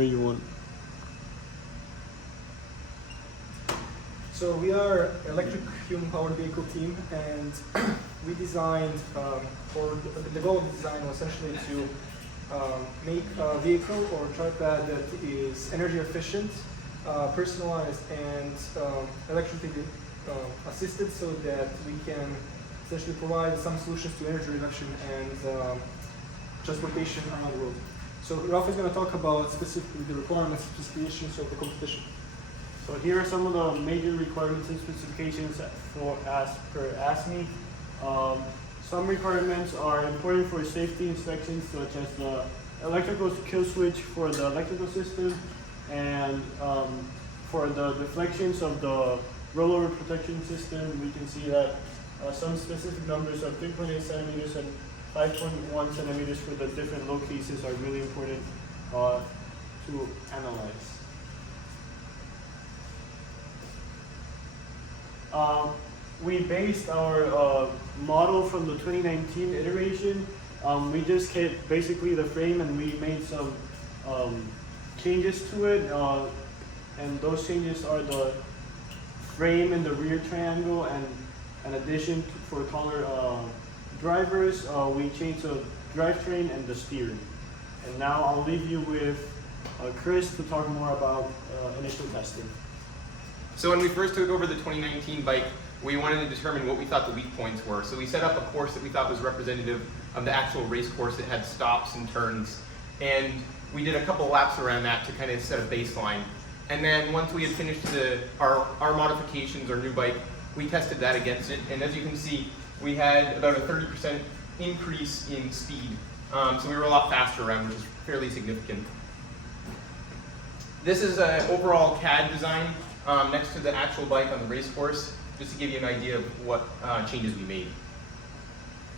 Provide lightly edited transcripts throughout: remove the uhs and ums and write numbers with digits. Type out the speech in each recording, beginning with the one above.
You want. So we are electric human-powered vehicle team, and we designed, or the goal of the design was essentially to make a vehicle or tripod that is energy efficient, personalized, and electrically assisted, so that we can essentially provide some solutions to energy reduction and transportation around the world. So Ralph is going to talk about specifically the requirements and specifications of the competition. So here are some of the major requirements and specifications for as per ASME. Some requirements are important for safety inspections, such as the electrical kill switch for the electrical system, and for the deflections of the rollover protection system. We can see that some specific numbers of 3.8 centimeters and 5.1 centimeters for the different load cases are really important to analyze. We based our model from the 2019 iteration. We just kept basically the frame, and we made some changes to it. And those changes are the frame in the rear triangle, and in addition for taller drivers, we changed the drivetrain and the steering. And now I'll leave you with Chris to talk more about initial testing. So when we first took over the 2019 bike, we wanted to determine what we thought the weak points were. So we set up a course that we thought was representative of the actual race course. It had stops and turns. And we did a couple laps around that to kind of set a baseline. And then once we had finished our modifications, our new bike, we tested that against it. And as you can see, we had about a 30% increase in speed. So we were a lot faster around, which is fairly significant. This is an overall CAD design next to the actual bike on the race course, just to give you an idea of what changes we made.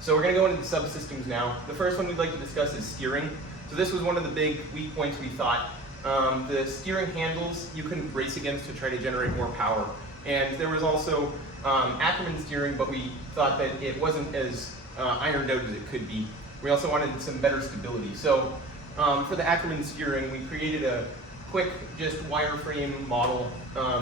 So we're going to go into the subsystems now. The first one we'd like to discuss is steering. So this was one of the big weak points we thought. The steering handles you couldn't brace against to try to generate more power. And there was also Ackerman steering, but we thought that it wasn't as ironed out as it could be. We also wanted some better stability. So for the Ackerman steering, we created a quick, just wireframe model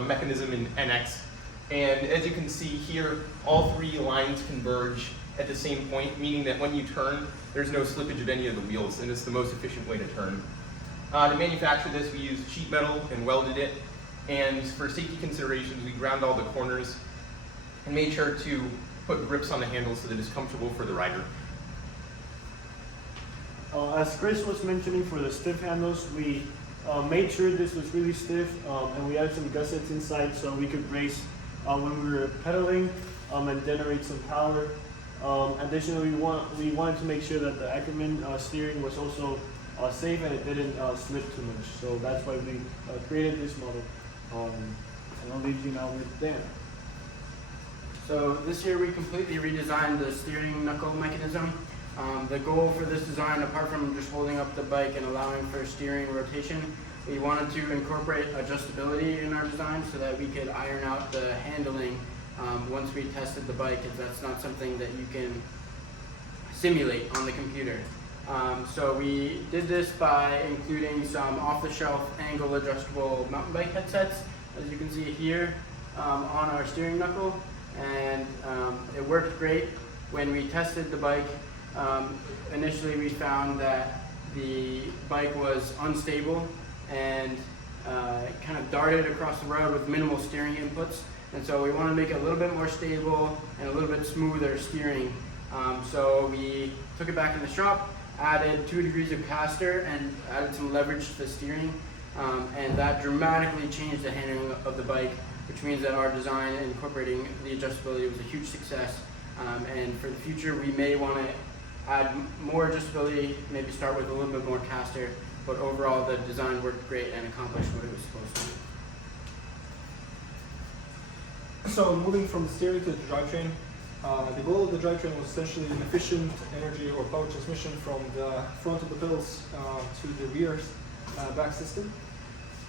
mechanism in NX. And as you can see here, all three lines converge at the same point, meaning that when you turn, there's no slippage of any of the wheels, and it's the most efficient way to turn. To manufacture this, we used sheet metal and welded it. And for safety considerations, we ground all the corners and made sure to put grips on the handles so that it's comfortable for the rider. As Chris was mentioning, for the stiff handles, we made sure this was really stiff, and we added some gussets inside so we could brace when we were pedaling and generate some power. Additionally, we wanted to make sure that the Ackerman steering was also safe and it didn't slip too much. So that's why we created this model. And I'll leave you now with Dan. So this year we completely redesigned the steering knuckle mechanism. The goal for this design, apart from just holding up the bike and allowing for steering rotation, we wanted to incorporate adjustability in our design so that we could iron out the handling once we tested the bike, as that's not something that you can simulate on the computer. So we did this by including some off-the-shelf angle adjustable mountain bike headsets, as you can see here on our steering knuckle, and it worked great. When we tested the bike, initially we found that the bike was unstable and kind of darted across the road with minimal steering inputs. And so we wanted to make it a little bit more stable and a little bit smoother steering. So we took it back in the shop, added 2 degrees of caster, and added some leverage to the steering. And that dramatically changed the handling of the bike, which means that our design incorporating the adjustability was a huge success. And for the future, we may want to add more adjustability, maybe start with a little bit more caster, but overall the design worked great and accomplished what it was supposed to do. So moving from the steering to the drivetrain, the goal of the drivetrain was essentially an efficient energy or power transmission from the front of the pedals to the rear back system.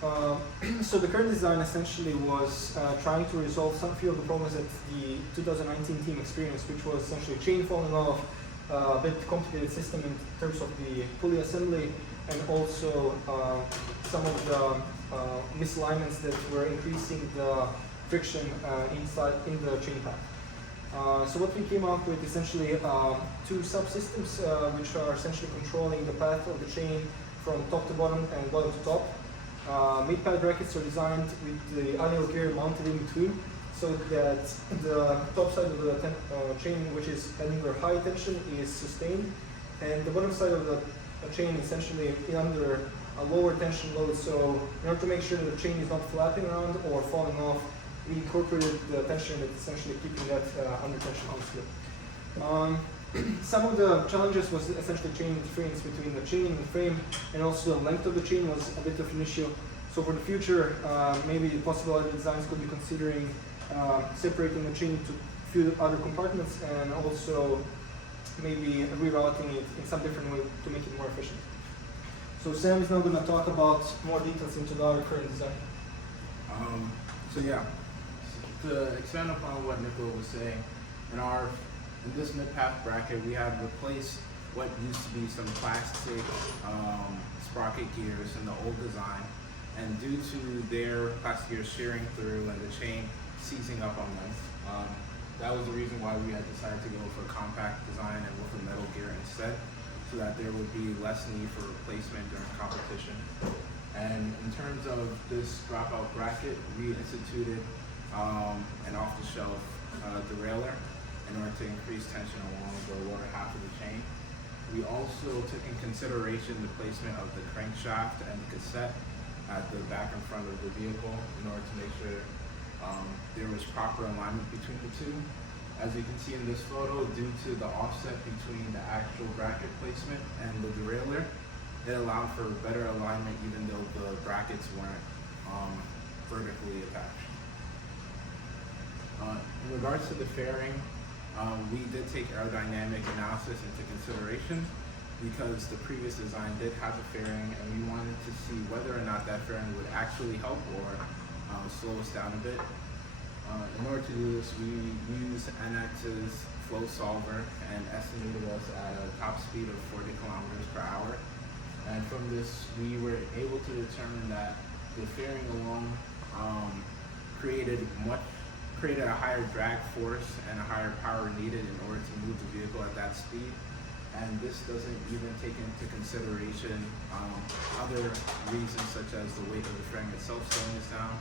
So the current design essentially was trying to resolve some few of the problems that the 2019 team experienced, which was essentially chain falling off, a bit complicated system in terms of the pulley assembly, and also some of the misalignments that were increasing the friction inside in the chain path. So what we came up with essentially two subsystems which are essentially controlling the path of the chain from top to bottom and bottom to top. Mid-pad brackets are designed with the ideal gear mounted in between, so that the top side of the chain, which is under high tension, is sustained, and the bottom side of the chain essentially under a lower tension load. So in order to make sure that the chain is not flapping around or falling off, we incorporated the tension that's essentially keeping that under tension on slip. Some of the challenges was essentially chain interference between the chain and the frame, and also the length of the chain was a bit of an issue. So for the future, maybe possible other designs could be considering separating the chain into a few other compartments, and also maybe rerouting it in some different way to make it more efficient. So Sam is now going to talk about more details into our current design. So yeah, to expand upon what Nicola was saying, in this mid-path bracket, we had replaced what used to be some plastic sprocket gears in the old design, and due to their plastic gears shearing through and the chain seizing up on them, that was the reason why we had decided to go for a compact design and with a metal gear instead, so that there would be less need for replacement during competition. And in terms of this dropout bracket, we instituted an off-the-shelf derailleur in order to increase tension along the lower half of the chain. We also took in consideration the placement of the crankshaft and the cassette at the back and front of the vehicle in order to make sure there was proper alignment between the two. As you can see in this photo, due to the offset between the actual bracket placement and the derailleur, it allowed for better alignment even though the brackets weren't vertically attached. In regards to the fairing, we did take aerodynamic analysis into consideration because the previous design did have a fairing, and we wanted to see whether or not that fairing would actually help or slow us down a bit. In order to do this, we used NX's flow solver and estimated us at a top speed of 40 kilometers per hour. And from this, we were able to determine that the fairing alone created a higher drag force and a higher power needed in order to move the vehicle at that speed. And this doesn't even take into consideration other reasons such as the weight of the fairing itself slowing us down,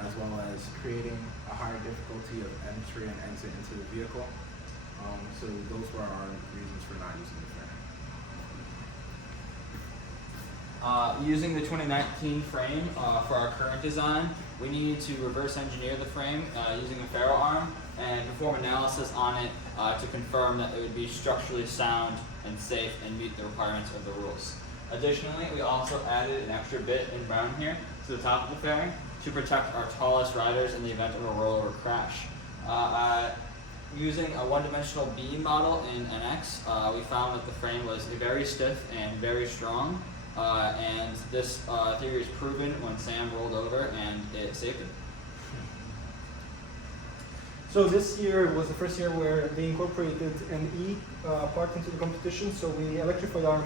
as well as creating a higher difficulty of entry and exit into the vehicle. So those were our reasons for not using the fairing. Using the 2019 frame for our current design, we needed to reverse engineer the frame using a ferro arm and perform analysis on it to confirm that it would be structurally sound and safe and meet the requirements of the rules. Additionally, we also added an extra bit in brown here to the top of the fairing to protect our tallest riders in the event of a rollover crash. Using a one-dimensional beam model in NX, we found that the frame was very stiff and very strong, and this theory is proven when Sam rolled over and it saved it. So this year was the first year where they incorporated an E part into the competition. So we electrified our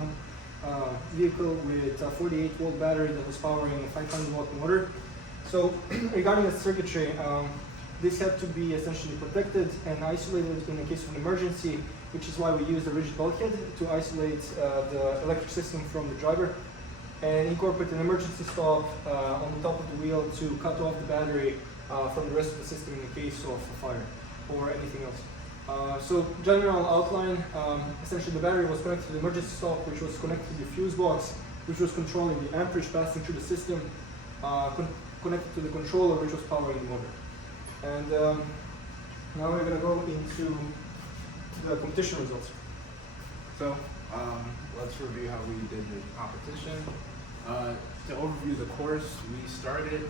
vehicle with a 48-volt battery that was powering a 500-watt motor. So regarding the circuitry, this had to be essentially protected and isolated in the case of an emergency, which is why we used a rigid bulkhead to isolate the electric system from the driver, and incorporate an emergency stop on the top of the wheel to cut off the battery from the rest of the system in the case of a fire or anything else. So general outline, essentially the battery was connected to the emergency stop, which was connected to the fuse box, which was controlling the amperage passing through the system, connected to the controller, which was powering the motor. And now we're going to go into the competition results. So let's review how we did the competition. To overview the course, we started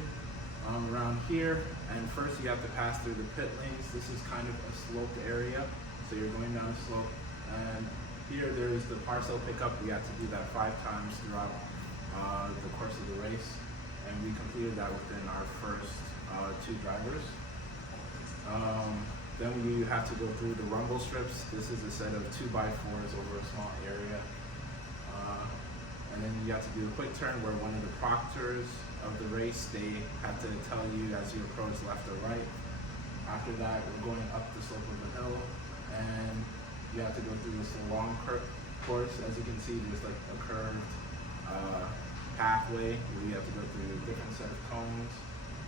around here, and first you have to pass through the pit lanes. This is kind of a sloped area, so you're going down a slope. And here there is the parcel pickup. We had to do that 5 times throughout the course of the race, and we completed that within our first 2 drivers. Then you have to go through the rumble strips. This is a set of 2x4s over a small area. and then you have to do a quick turn where one of the proctors of the race, they have to tell you as you approach left or right. After that, we're going up the slope of the hill, and you have to go through this long course. As you can see, there's like a curved pathway where you have to go through a different set of cones.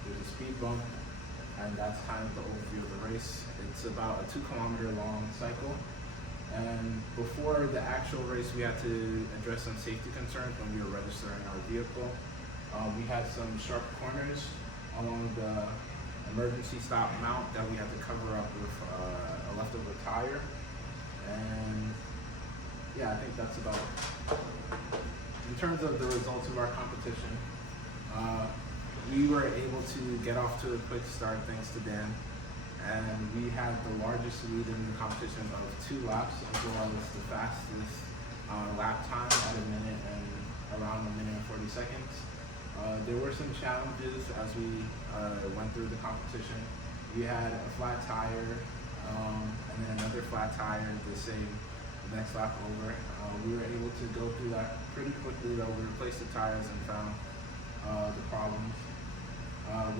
There's a speed bump, and that's kind of the overview of the race. It's about a 2-kilometer long cycle. And before the actual race, we had to address some safety concerns when we were registering our vehicle. We had some sharp corners along the emergency stop mount that we had to cover up with a leftover tire. And yeah, I think that's about it. In terms of the results of our competition, we were able to get off to a quick start thanks to Dan. And we had the largest lead in the competition of 2 laps, as well as the fastest lap time at a minute and around 1 minute and 40 seconds. There were some challenges as we went through the competition. We had a flat tire, and then another flat tire the next lap over. We were able to go through that pretty quickly though. We replaced the tires and found the problems.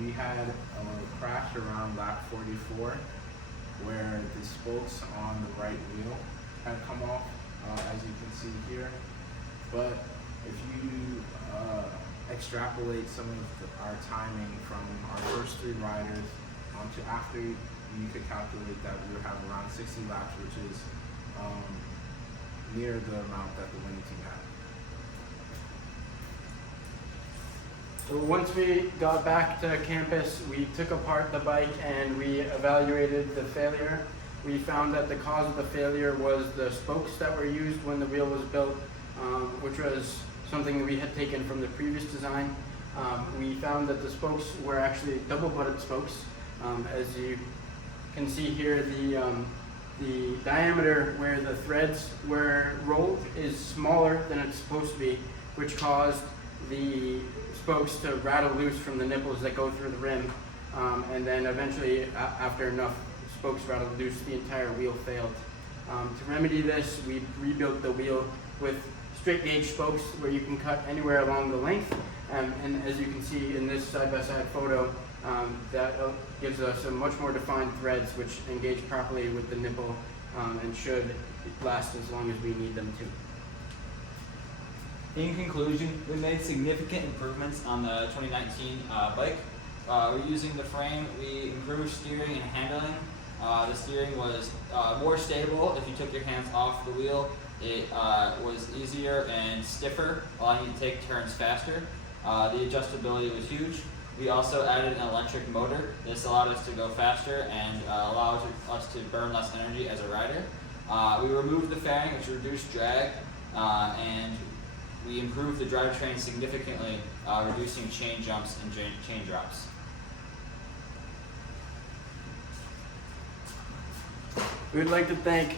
We had a crash around lap 44 where the spokes on the right wheel had come off, as you can see here. But if you extrapolate some of our timing from our first 3 riders onto after, you could calculate that we would have around 60 laps, which is near the amount that the winning team had. So once we got back to campus, we took apart the bike and we evaluated the failure. We found that the cause of the failure was the spokes that were used when the wheel was built, which was something that we had taken from the previous design. We found that the spokes were actually double-butted spokes. As you can see here, the diameter where the threads were rolled is smaller than it's supposed to be, which caused the spokes to rattle loose from the nipples that go through the rim, and then eventually, after enough spokes rattled loose, the entire wheel failed. To remedy this, we rebuilt the wheel with straight gauge spokes where you can cut anywhere along the length, and as you can see in this side-by-side photo, that gives us a much more defined threads which engage properly with the nipple and should last as long as we need them to. In conclusion, we made significant improvements on the 2019 bike. Reusing the frame, we improved steering and handling. The steering was more stable if you took your hands off the wheel. It was easier and stiffer, allowing you to take turns faster. The adjustability was huge. We also added an electric motor. This allowed us to go faster and allowed us to burn less energy as a rider. We removed the fairing, which reduced drag, and we improved the drivetrain significantly, reducing chain jumps and chain drops. We would like to thank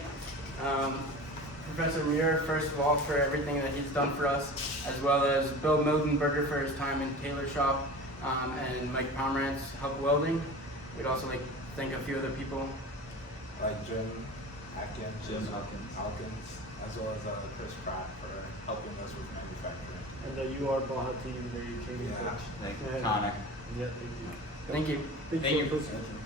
Professor Muir, first of all, for everything that he's done for us, as well as Bill Mildenberger for his time in Taylor Shop, and Mike Pomerantz, Help Welding. We'd also like to thank a few other people. Like Jim Alkins, as well as Chris Pratt for helping us with manufacturing. And the UR Baja team, they came in touch. Thank you, Connor. Yeah, thank you. Thank you. Thank you.